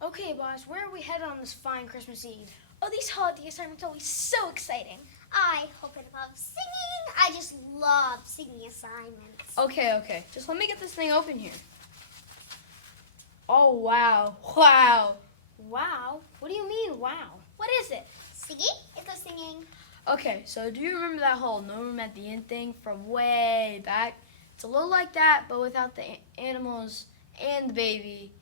Okay, boss, where are we headed on this fine Christmas Eve? Oh, these holiday assignments are always so exciting. I hope it involves singing. I just love singing assignments. Okay. Just let me get this thing open here. Oh, wow. Wow. Wow? What do you mean, wow? What is it? Singing? It's a singing. Okay, so do you remember that whole no room at the inn thing from way back? It's a little like that, but without the animals and the baby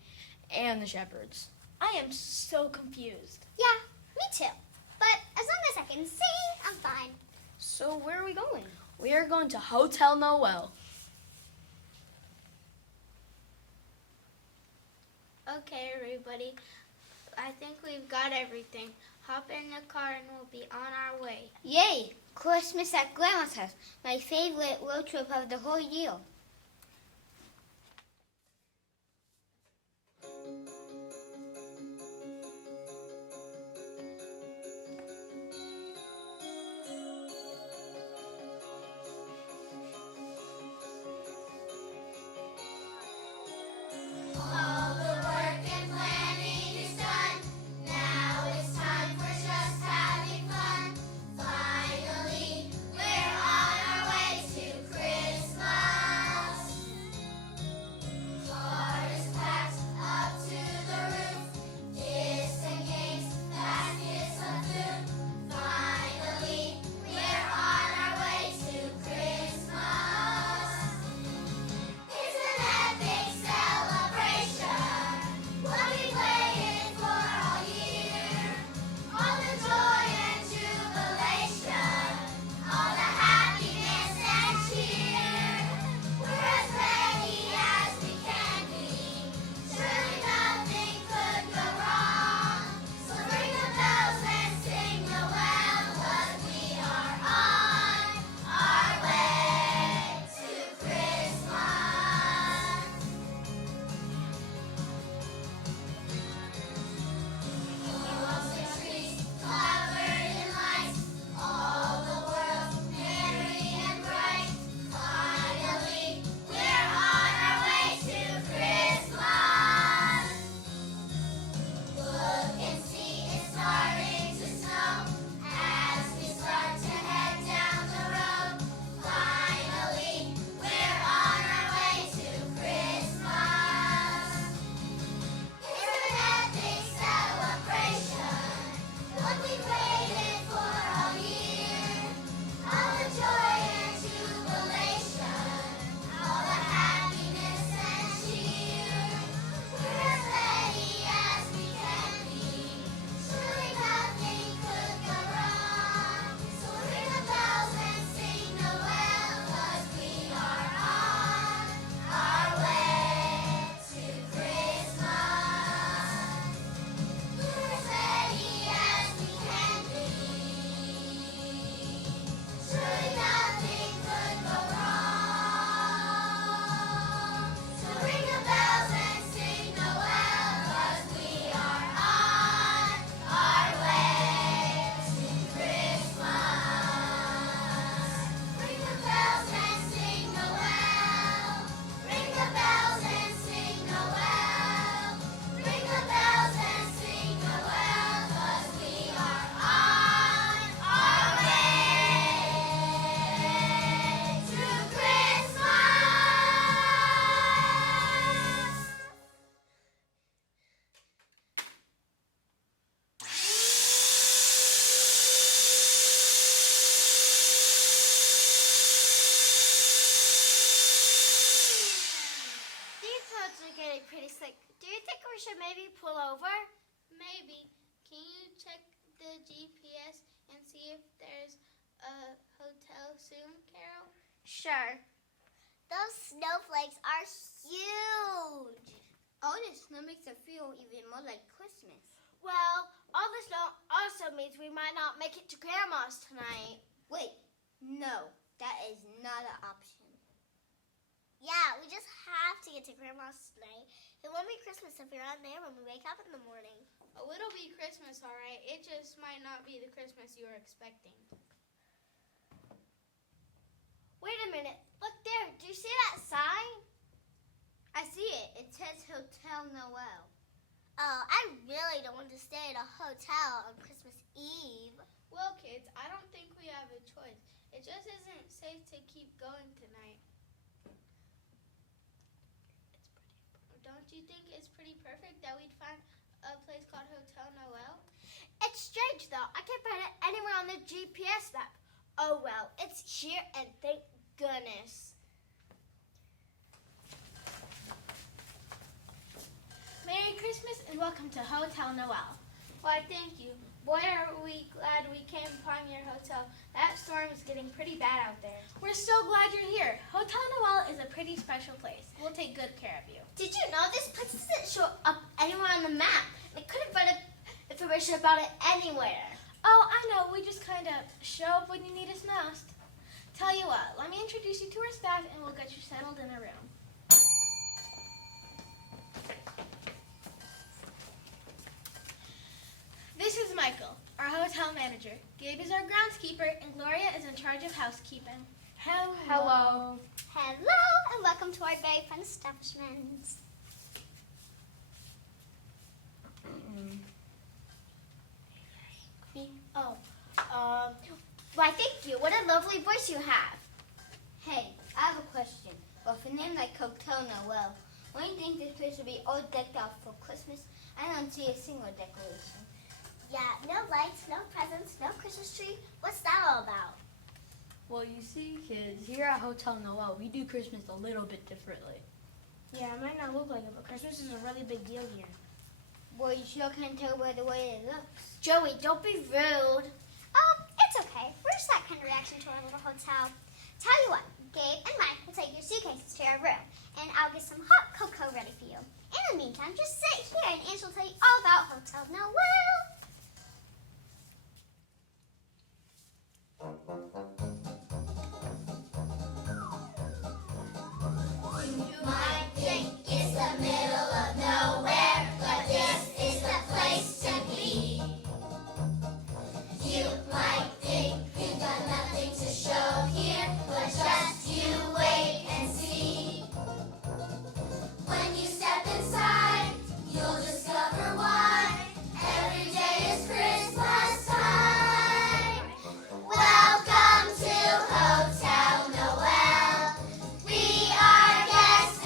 and the shepherds. I am so confused. Yeah, me too. But as long as I can sing, I'm fine. So where are we going? We are going to Hotel Noel. Okay, everybody. I think we've got everything. Hop in the car and we'll be on our way. Yay! Christmas at Grandma's house. My favorite road trip of the whole year. Pretty slick. Do you think we should maybe pull over? Maybe. Can you check the GPS and see if there's a hotel soon, Carol? Sure. Those snowflakes are huge. All the snow makes it feel even more like Christmas. Well, all the snow also means we might not make it to Grandma's tonight. Wait, no, that is not an option. Yeah, we just have to get to Grandma's tonight. It won't be Christmas if we're not there when we wake up in the morning. Oh, it'll be Christmas, all right. It just might not be the Christmas you were expecting. Wait a minute. Look there. Do you see that sign? I see it. It says Hotel Noel. Oh, I to stay at a hotel on Christmas Eve. Well, kids, I don't think we have a choice. It just isn't safe to keep going tonight. Don't you think it's pretty perfect that we'd find a place called Hotel Noel? It's strange though. I can't find it anywhere on the GPS map. Oh well, it's here and thank goodness. Merry Christmas and welcome to Hotel Noel. Why, thank you. Boy, are we glad we came upon your hotel. That storm is getting pretty bad out there. We're so glad you're here. Hotel Noel is a pretty special place. We'll take good care of you. Did you know this place doesn't show up anywhere on the map? I couldn't find information about it anywhere. Oh, I know. We just kind of show up when you need us most. Tell you what, let me introduce you to our staff and we'll get you settled in a room. This is Michael, our hotel manager. Gabe is our groundskeeper and Gloria is in charge of housekeeping. Hello. Hello, and welcome to our very fun establishment. Why, thank you. What a lovely voice you have. Hey, I have a question. With a name like Hotel Noel, why do you think this place would be all decked out for Christmas? I don't see a single decoration. Yeah, no lights, no presents, no Christmas tree. What's that all about? Well, you see, kids, here at Hotel Noel, we do Christmas a little bit differently. Yeah, it might not look like it, but Christmas is a really big deal here. Well, you sure can't tell by the way it looks. Joey, don't be rude. It's okay. We're just that kind of reaction to our little hotel. Tell you what, Gabe and Mike will take your suitcases to our room, and I'll get some hot cocoa ready for you. In the meantime, just sit here and Ange will tell you all about Hotel Noel. You might think it's the middle of nowhere, but this is the place to be. You might think we've got nothing to show here, but just you wait and see. When you step inside, you'll discover why every day is Christmas time. Welcome to Hotel Noel. We are guests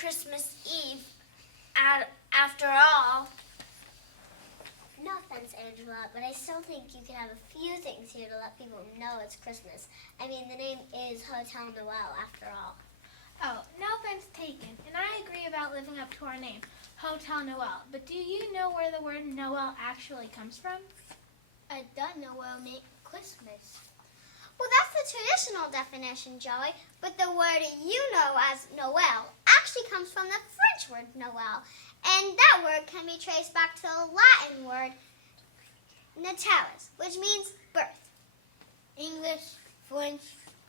Christmas Eve after all. No offense, Angela, but I still think you could have a few things here to let people know it's Christmas. I mean, the name is Hotel Noel, after all. Oh, no offense taken, and I agree about living up to our name, Hotel Noel. But do you know where the word Noel actually comes from? I thought Noel meant Christmas. Well, that's the traditional definition, Joey, but the word you know as Noel actually comes from the French word Noel, and that word can be traced back to the Latin word natalis, which means birth. English, French,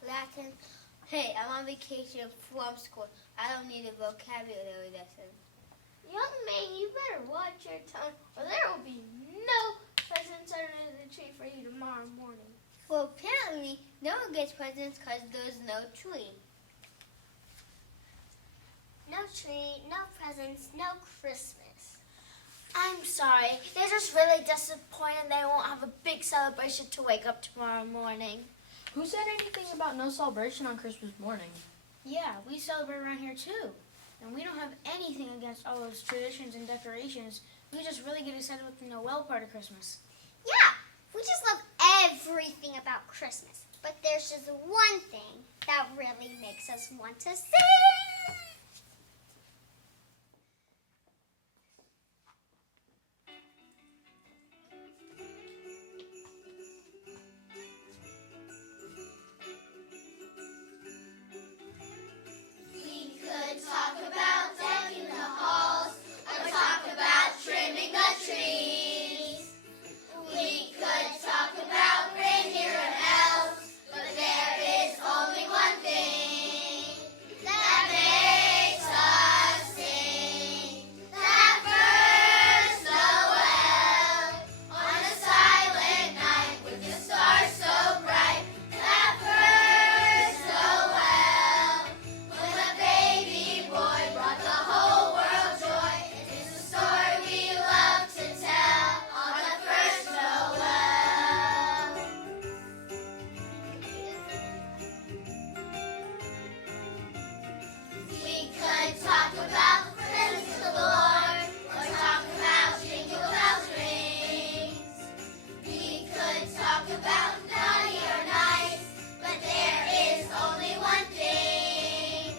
Latin. Hey, I'm on vacation from school. I don't need a vocabulary lesson. Young man, you better watch your tongue, or there will be no presents under the tree for you tomorrow morning. Well, apparently, no one gets presents because there's no tree. No tree, no presents, no Christmas. I'm sorry. They're just really disappointed they won't have a big celebration to wake up tomorrow morning. Who said anything about no celebration on Christmas morning? Yeah, we celebrate around here too. And we don't have anything against all those traditions and decorations. We just really get excited with the Noel part of Christmas. Yeah, we just love everything about Christmas. But there's just one thing that really makes us want to sing. We could talk about decking the halls, or talk about trimming the trees. We could talk about reindeer and elves, but there is only one thing that makes us sing. That first Noel, on a silent night with the stars so bright. That first Noel, when a baby boy brought the whole world joy. It's a story we love to tell on the first Noel. We could talk about the presents of the Lord, or talk about jingle bells rings. We could talk about naughty or nice, but there is only one thing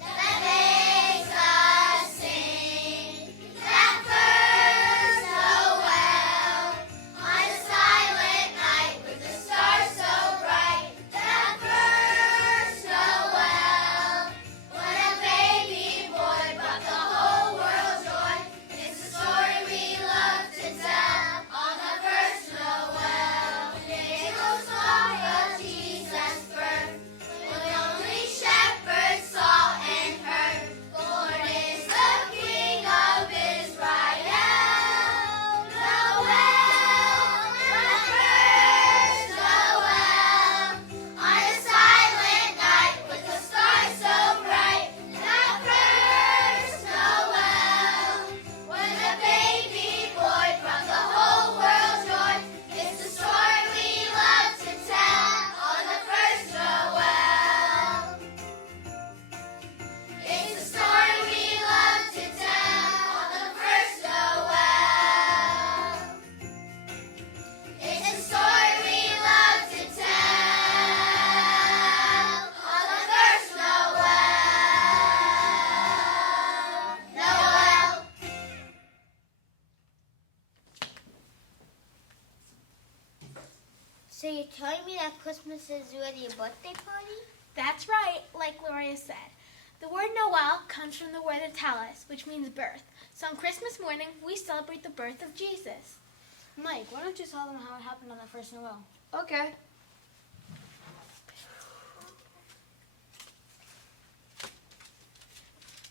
that makes us sing. That first Noel, on a silent night with the stars so bright. That first Noel, when a baby boy brought the whole world joy. It's a story we love to tell on the first Noel. Angels talk of Jesus' birth, when only shepherds saw and heard. Born is the King of Israel. Noel, the first Noel, on a silent night with the stars so bright. That first Noel, when the baby boy brought the whole world joy. It's the story we love to tell on the first Noel. It's the story we love to tell on the first Noel. It's the story we love to tell on the first Noel. Noel. So you're telling me that Christmas is really a birthday party? That's right, like Gloria said. The word Noel comes from the word natalis, which means birth. So on Christmas morning, we celebrate the birth of Jesus. Mike, why don't you tell them how it happened on that first Noel? Okay.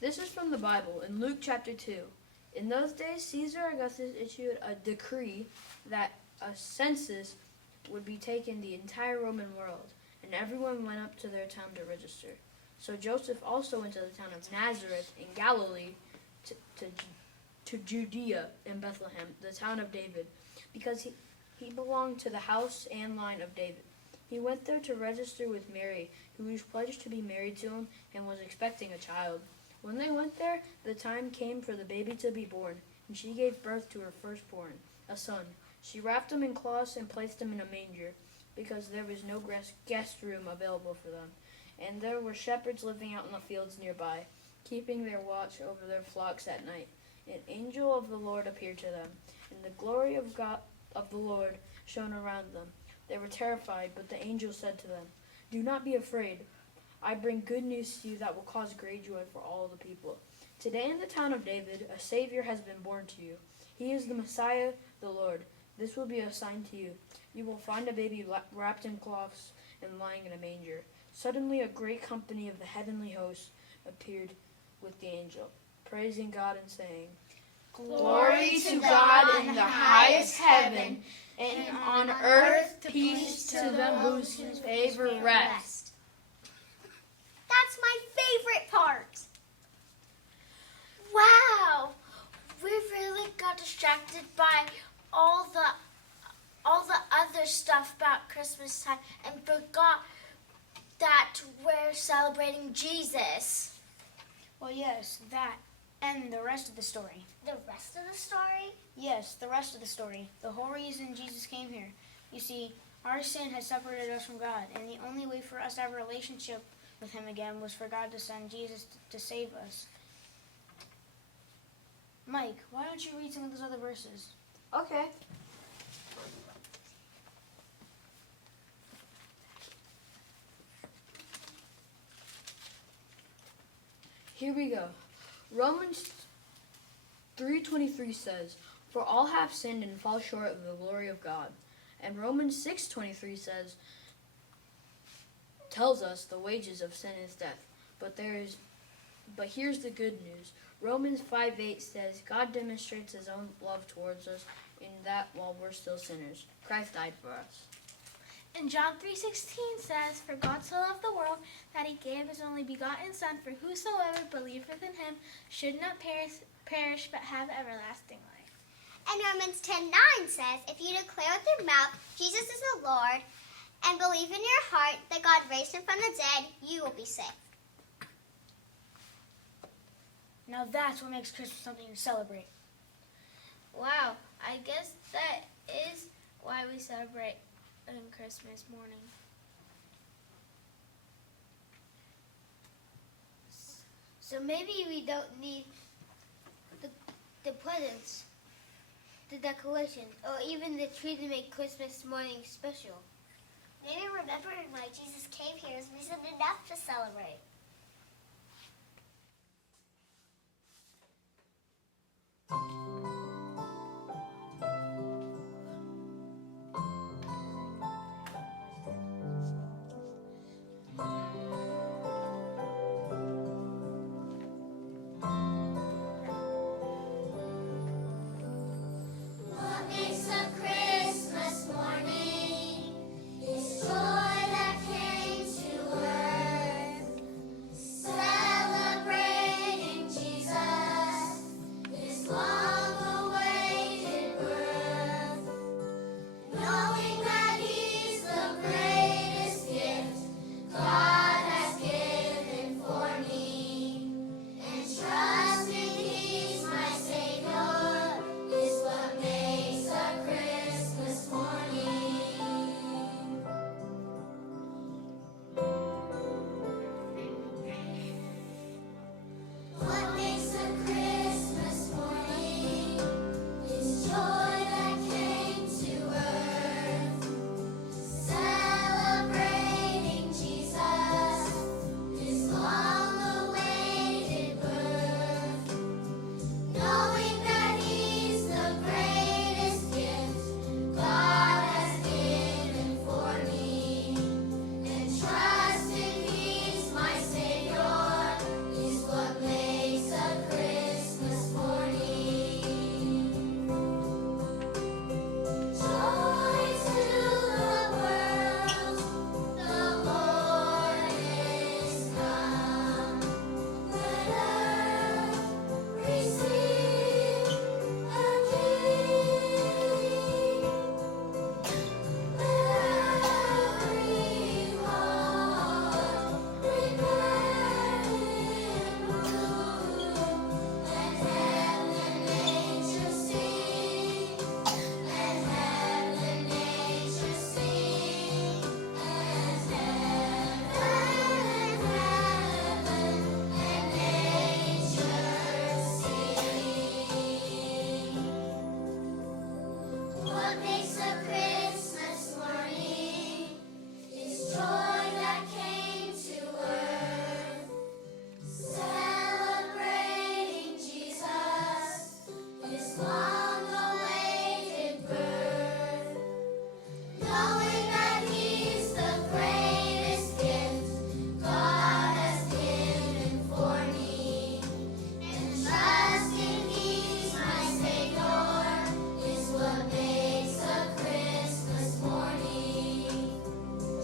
This is from the Bible in Luke chapter 2. In those days, Caesar Augustus issued a decree that a census would be taken the entire Roman world, and everyone went up to their town to register. So Joseph also went to the town of Nazareth in Galilee to Judea in Bethlehem, the town of David, because he belonged to the house and line of David. He went there to register with Mary, who was pledged to be married to him and was expecting a child. When they went there, the time came for the baby to be born, and she gave birth to her firstborn, a son. She wrapped him in cloths and placed him in a manger, because there was no guest room available for them. And there were shepherds living out in the fields nearby, keeping their watch over their flocks at night. An angel of the Lord appeared to them, and the glory of the Lord shone around them. They were terrified, but the angel said to them, "Do not be afraid. I bring good news to you that will cause great joy for all the people. Today in the town of David, a Savior has been born to you. He is the Messiah, the Lord. This will be a sign to you. You will find a baby wrapped in cloths and lying in a manger." Suddenly a great company of the heavenly hosts appeared with the angel, praising God and saying, Glory to God in the highest heaven, and on earth peace to them whose favor rests. That's my favorite part. Wow! We really got distracted by all the other stuff about Christmas time and forgot that we're celebrating Jesus. Well, yes, that and the rest of the story. The rest of the story? Yes, the rest of the story. The whole reason Jesus came here. You see, our sin has separated us from God, and the only way for us to have a relationship with Him again was for God to send Jesus to save us. Mike, why don't you read some of those other verses? "Okay." Here we go. Romans 3:23 says, "For all have sinned and fall short of the glory of God." And Romans 6:23 tells us the wages of sin is death. But here's the good news. Romans 5:8 says, "God demonstrates His own love towards us in that while we're still sinners, Christ died for us." And John 3:16 says, "For God so loved the world that He gave His only begotten Son, for whosoever believeth in Him should not perish but have everlasting life." And Romans 10:9 says, "If you declare with your mouth Jesus is the Lord and believe in your heart that God raised Him from the dead, you will be saved." Now that's what makes Christmas something to celebrate. Wow, I guess that is why we celebrate on Christmas morning. So maybe we don't need the presents, the decorations, or even the tree to make Christmas morning special. Maybe remembering why Jesus came here is reason enough to celebrate. What makes a Christmas morning is joy that came to earth. long awaited birth, knowing that He's the greatest gift God has given for me, and trusting He's my Savior is what makes a Christmas morning.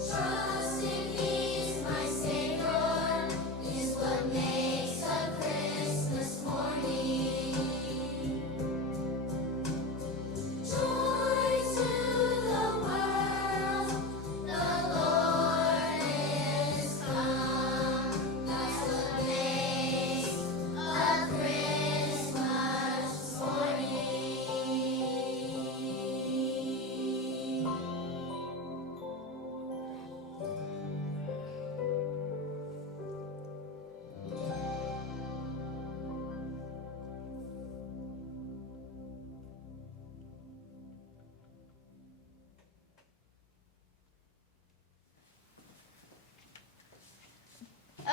Trusting He's my Savior is what makes a Christmas morning. Joy to the world, the Lord is come. That's what makes a Christmas morning.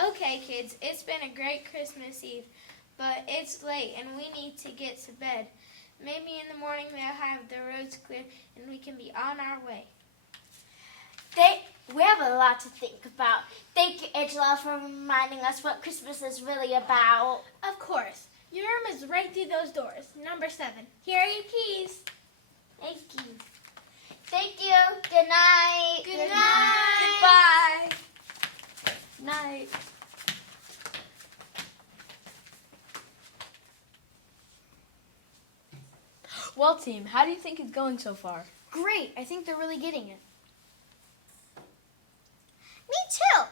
Okay, kids, it's been a great Christmas Eve, but it's late and we need to get to bed. Maybe in the morning they'll have the roads clear and we can be on our way. We have a lot to think about. Thank you, Angela, for reminding us what Christmas is really about. Of course. Your room is right through those doors. Number 7. Here are your keys. Thank you. Thank you. Good night. Good night. Goodbye. Night. Well, team, how do you think it's going so far? Great. I think they're really getting it. Me too.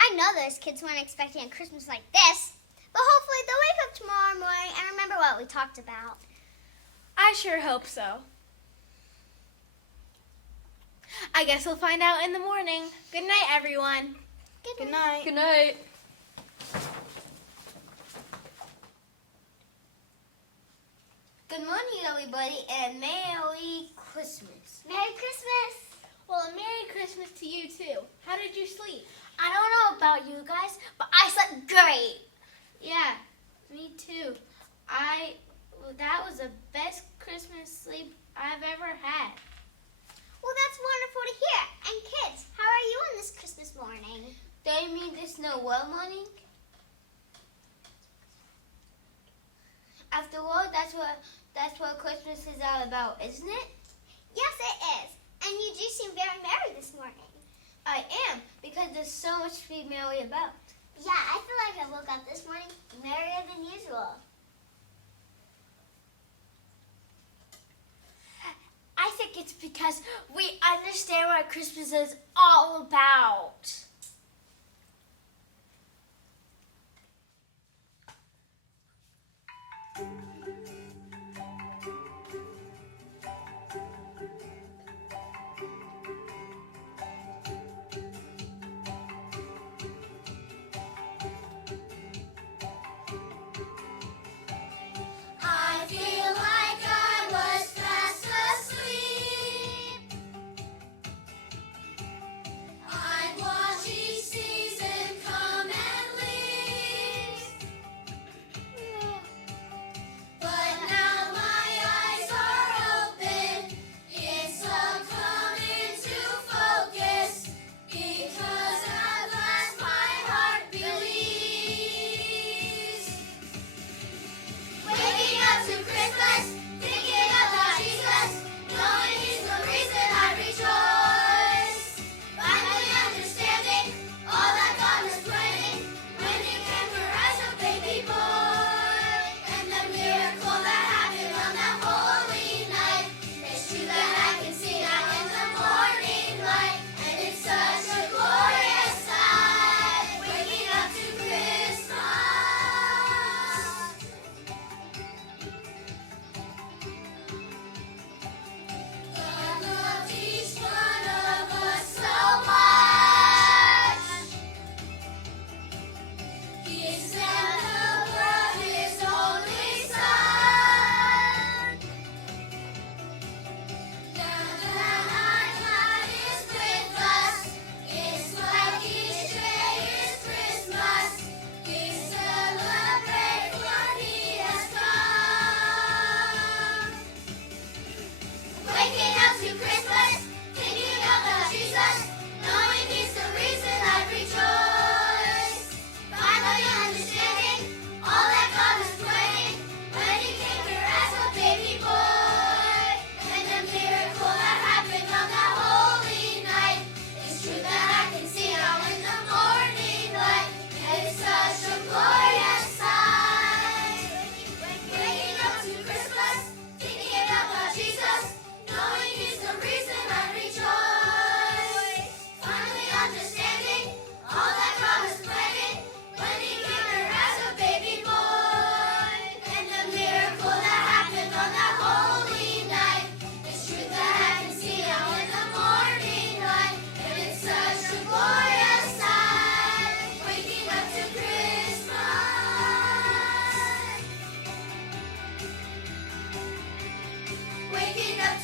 I know those kids weren't expecting a Christmas like this, but hopefully they'll wake up tomorrow morning and remember what we talked about. I sure hope so. I guess we'll find out in the morning. Good night, everyone. Good night. Good night. Good morning, everybody, and Merry Christmas. Merry Christmas! Well, a Merry Christmas to you, too. How did you sleep? I don't know about you guys, but I slept great. Yeah, me too. That was the best Christmas sleep I've ever had. Well, that's wonderful to hear. And kids, how are you on this Christmas morning? Do you mean this Noel morning? After all, that's what Christmas is all about, isn't it? Yes, it is. And you do seem very merry this morning. I am, because there's so much to be merry about. Yeah, I feel like I woke up this morning merrier than usual. I think it's because we understand what Christmas is all about. I feel like I was fast asleep. I'm watching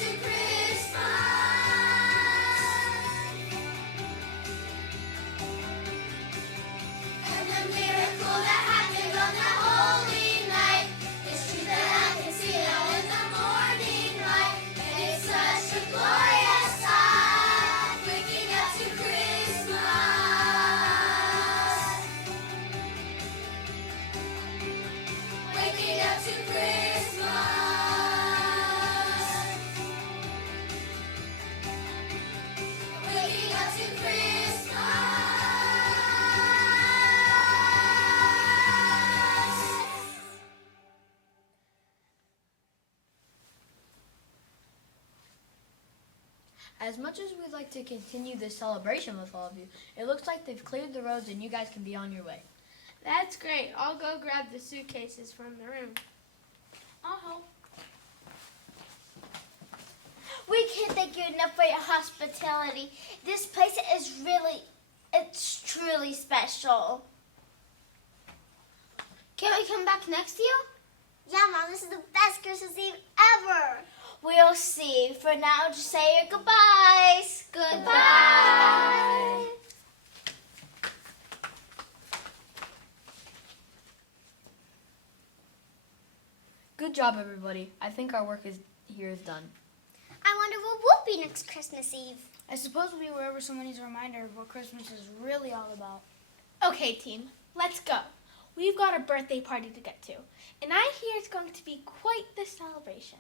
to Christmas. And the miracle that happened on that holy night, it's true that I can see it all in the morning light. And it's such a glorious sight, waking up to Christmas. Waking up to Christmas. Waking up to Christmas. As much as we'd like to continue this celebration with all of you, it looks like they've cleared the roads and you guys can be on your way. That's great. I'll go grab the suitcases from the room. I'll help. We can't thank you enough for your hospitality. This place is it's truly special. Can we come back next year? Yeah, Mom, this is the best Christmas Eve ever. We'll see. For now, just say your goodbyes. Goodbye. Good job, everybody. I think our work here is done. I wonder what will be next Christmas Eve. I suppose we were ever someone needs a reminder of what Christmas is really all about. Okay, team, let's go. We've got a birthday party to get to, and I hear it's going to be quite the celebration.